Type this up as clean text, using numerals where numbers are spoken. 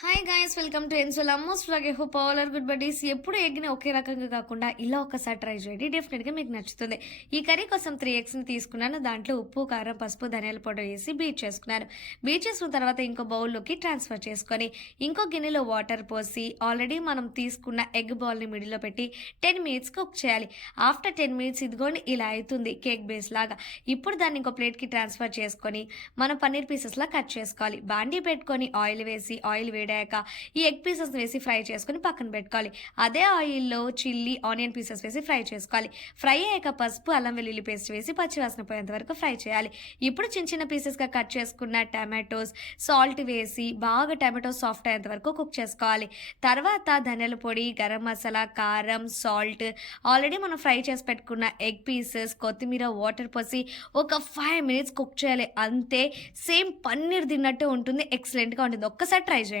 Hi guys welcome to ఎన్సోల్ almost లాగే hope all are good buddies. ఎప్పుడు ఎగ్ని ఒకే రకంగా కాకుండా ఇలా ఒకసారి ట్రై చేయండి, డెఫినెట్గా మీకు నచ్చుతుంది. ఈ కర్రీ కోసం 3 ఎగ్స్ని తీసుకున్నాను. దాంట్లో ఉప్పు, కారం, పసుపు, ధనియాల పౌడర్ వేసి బీట్ చేసుకున్నాను. బీట్ చేసుకున్న తర్వాత ఇంకో బౌల్లోకి ట్రాన్స్ఫర్ చేసుకొని ఇంకో గిన్నెలో వాటర్ పోసి ఆల్రెడీ మనం తీసుకున్న ఎగ్ బాల్ని మిడిల్లో పెట్టి 10 మినిట్స్ కుక్ చేయాలి. ఆఫ్టర్ 10 మినిట్స్ ఇదిగోండి ఇలా అవుతుంది కేక్ బేస్ లాగా. ఇప్పుడు దాన్ని ఇంకో ప్లేట్కి ట్రాన్స్ఫర్ చేసుకొని మనం పన్నీర్ పీసెస్లా కట్ చేసుకోవాలి. బాండీ పెట్టుకొని ఆయిల్ వేసి ఆయిల్ వేడాక ఈ ఎగ్ పీసెస్ వేసి ఫ్రై చేసుకొని పక్కన పెట్టుకోవాలి. అదే ఆయిల్లో చిల్లీ ఆనియన్ పీసెస్ వేసి ఫ్రై చేసుకోవాలి. ఫ్రై అయ్యాక పసుపు, అల్లం వెల్లుల్లి పేస్ట్ వేసి పచ్చివాసన పోయేంత వరకు ఫ్రై చేయాలి. ఇప్పుడు చిన్న చిన్న పీసెస్గా కట్ చేసుకున్న టమాటోస్, సాల్ట్ వేసి బాగా టమాటోస్ సాఫ్ట్ అయ్యేంత వరకు కుక్ చేసుకోవాలి. తర్వాత ధనియాల పొడి, గరం మసాలా, కారం, సాల్ట్, ఆల్రెడీ మనం ఫ్రై చేసి పెట్టుకున్న ఎగ్ పీసెస్, కొత్తిమీర, వాటర్ పోసి ఒక 5 మినిట్స్ కుక్ చేయాలి. అంతే, సేమ్ పన్నీర్ తిన్నట్టే ఉంటుంది. ఎక్సలెంట్గా ఉంటుంది. ఒక్కసారి ట్రై చేయండి.